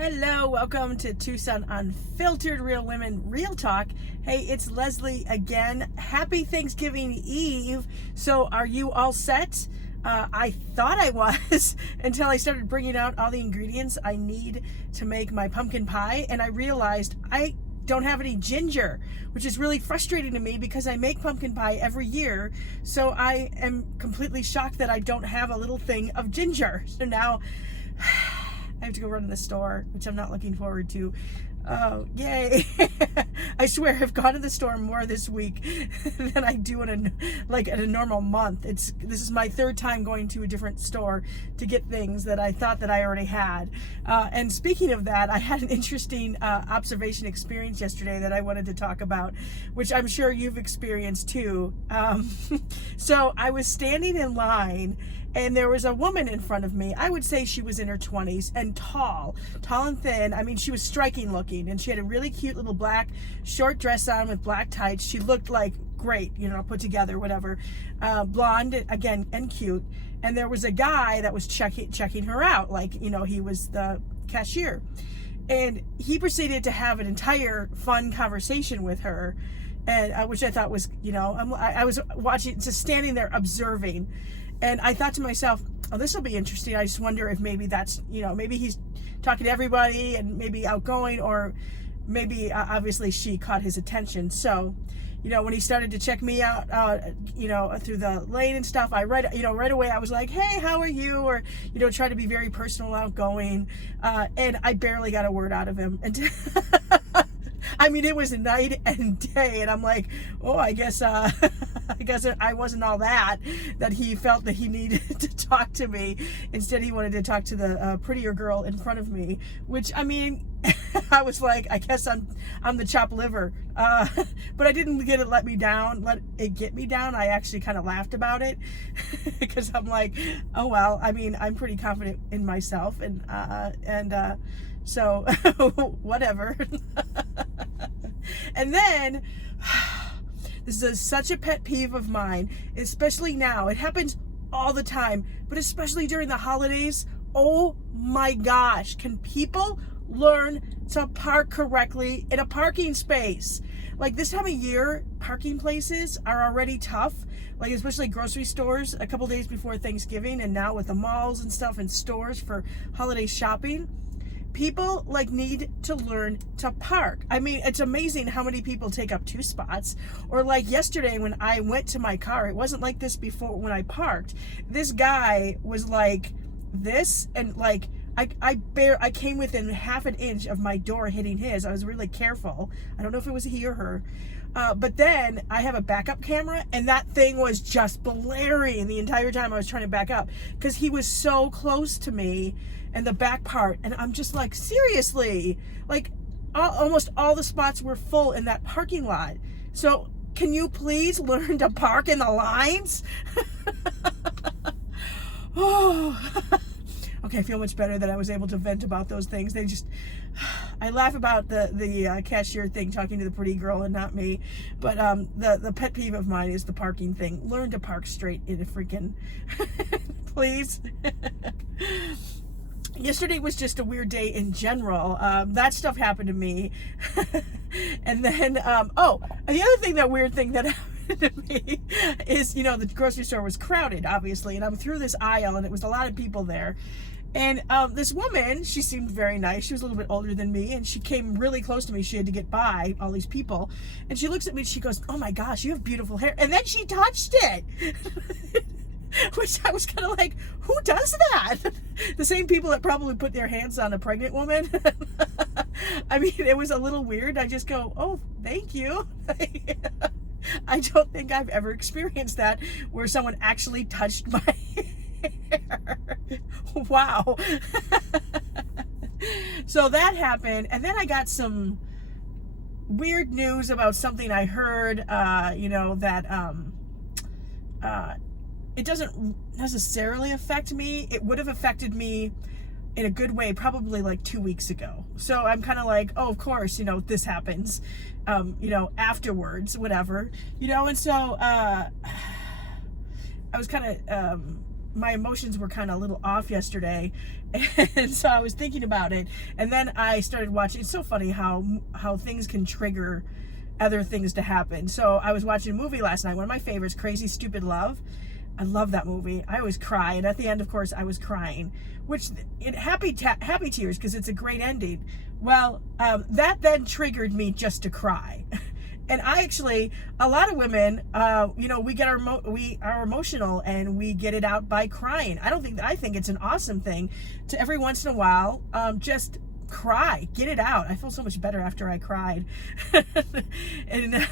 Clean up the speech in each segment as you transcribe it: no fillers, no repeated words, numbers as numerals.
Hello, welcome to Tucson Unfiltered, Real Women, Real Talk. Hey, it's Leslie again. Happy Thanksgiving Eve. So are you all set? I thought I was until I started bringing out all the ingredients I need to make my pumpkin pie, and I realized I don't have any ginger, which is really frustrating to me because I make pumpkin pie every year. So I am completely shocked that I don't have a little thing of ginger. So now I have to go run to the store, which I'm not looking forward to. Oh, yay. I swear I've gone to the store more this week than I do in a normal month. This is my third time going to a different store to get things that I thought that I already had. And speaking of that, I had an interesting observation experience yesterday that I wanted to talk about, which I'm sure you've experienced too. So I was standing in line, and there was a woman in front of me. I would say she was in her 20s and tall and thin. I mean, she was striking looking, and she had a really cute little black short dress on with black tights. She looked like great, put together, whatever. Blonde, again, and cute. And there was a guy that was checking her out, he was the cashier. And he proceeded to have an entire fun conversation with her, and which I thought was, I was watching, just standing there observing. And I thought to myself, oh, this will be interesting. I just wonder if maybe that's, maybe he's talking to everybody and maybe outgoing, or maybe obviously she caught his attention. So, when he started to check me out, through the lane and stuff, right away I was like, hey, how are you? Or, try to be very personal, outgoing. And I barely got a word out of him. And I mean, it was night and day, and I'm like, oh, I guess I wasn't all that he felt that he needed to talk to me. Instead, he wanted to talk to the prettier girl in front of me, which, I mean, I was like, I guess I'm the chopped liver. But I didn't let it get me down. I actually kind of laughed about it because I'm like, oh, well, I mean, I'm pretty confident in myself, and so whatever. And then this is such a pet peeve of mine, especially now. It happens all the time, but especially during the holidays. Oh my gosh, can people learn to park correctly in a parking space? Like, this time of year, parking places are already tough, like especially grocery stores a couple days before Thanksgiving, and now with the malls and stuff and stores for holiday shopping. People need to learn to park. I mean, it's amazing how many people take up 2 spots. Or like yesterday when I went to my car, it wasn't like this before when I parked. This guy was like this, and I came within half an inch of my door hitting his. I was really careful. I don't know if it was he or her. But then I have a backup camera, and that thing was just blaring the entire time I was trying to back up because he was so close to me and the back part. And I'm just like, seriously, almost all the spots were full in that parking lot. So can you please learn to park in the lines? Oh, okay. I feel much better that I was able to vent about those things. I laugh about the cashier thing, talking to the pretty girl and not me. But the pet peeve of mine is the parking thing. Learn to park straight in a freaking, please. Yesterday was just a weird day in general. That stuff happened to me. And then, the other weird thing that happened to me is, the grocery store was crowded, obviously, and I'm through this aisle, and it was a lot of people there. And this woman, she seemed very nice. She was a little bit older than me, and she came really close to me. She had to get by all these people. And she looks at me and she goes, oh my gosh, you have beautiful hair. And then she touched it. Which I was kind of like, who does that? The same people that probably put their hands on a pregnant woman. I mean, it was a little weird. I just go, oh, thank you. I don't think I've ever experienced that where someone actually touched my hair. Wow. So that happened. And then I got some weird news about something I heard, it doesn't necessarily affect me. It would have affected me in a good way probably 2 weeks ago. So I'm kind of like, oh, of course, this happens, afterwards, whatever, and so I was kind of my emotions were kind of a little off yesterday, and so I was thinking about it, and then I started watching. It's so funny how things can trigger other things to happen. So I was watching a movie last night, one of my favorites, Crazy Stupid Love. I love that movie. I always cry, and at the end, of course, I was crying, which happy tears, because it's a great ending. Well, that then triggered me just to cry. And I actually, a lot of women, we are emotional and we get it out by crying. I think it's an awesome thing to every once in a while, just cry, get it out. I feel so much better after I cried. And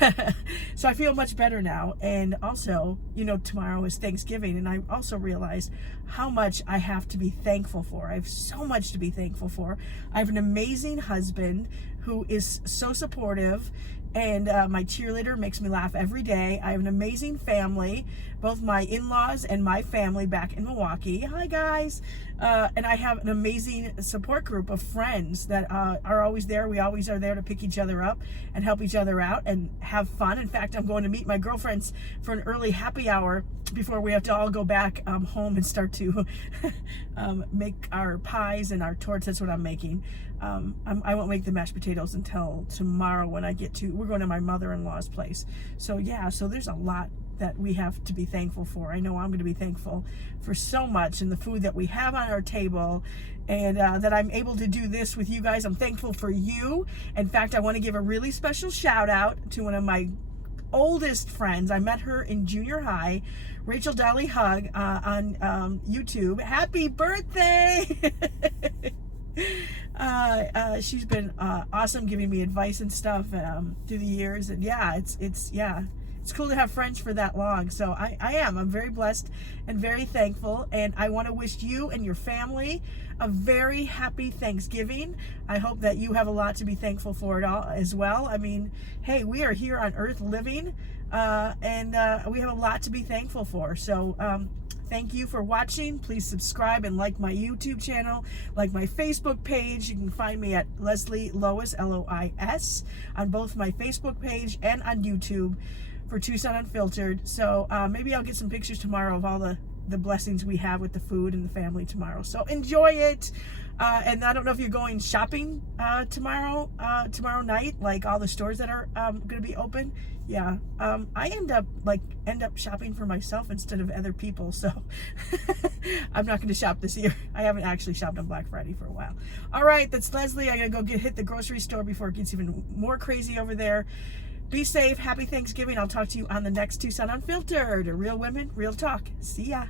so I feel much better now. And also, tomorrow is Thanksgiving, and I also realized how much I have to be thankful for. I have so much to be thankful for. I have an amazing husband who is so supportive, and my cheerleader makes me laugh every day. I have an amazing family, both my in-laws and my family back in Milwaukee. Hi guys. And I have an amazing support group of friends that are always there. We always are there to pick each other up and help each other out and have fun. In fact, I'm going to meet my girlfriends for an early happy hour before we have to all go back home and start to make our pies and our torts. That's what I'm making. I won't make the mashed potatoes until tomorrow when we're going to my mother-in-law's place. So yeah, so there's a lot that we have to be thankful for. I know I'm going to be thankful for so much, and the food that we have on our table, and that I'm able to do this with you guys. I'm thankful for you. In fact, I want to give a really special shout out to one of my oldest friends. I met her in junior high, Birthday Dali Hug, on YouTube. Happy birthday! She's been awesome, giving me advice and stuff through the years, and yeah, it's cool to have friends for that long. So I'm very blessed and very thankful, and I want to wish you and your family a very happy Thanksgiving. I hope that you have a lot to be thankful for it all as well. I mean, hey, we are here on earth living, and we have a lot to be thankful for. So thank you for watching. Please subscribe and like my YouTube channel, like my Facebook page. You can find me at Leslie Lois, Lois, on both my Facebook page and on YouTube for Tucson Unfiltered. So maybe I'll get some pictures tomorrow of all the blessings we have with the food and the family tomorrow. So enjoy it. And I don't know if you're going shopping tomorrow night, like all the stores that are going to be open. Yeah, I end up shopping for myself instead of other people. So I'm not going to shop this year. I haven't actually shopped on Black Friday for a while. All right, that's Leslie. I got to go hit the grocery store before it gets even more crazy over there. Be safe. Happy Thanksgiving. I'll talk to you on the next Tucson Unfiltered. Real women, real talk. See ya.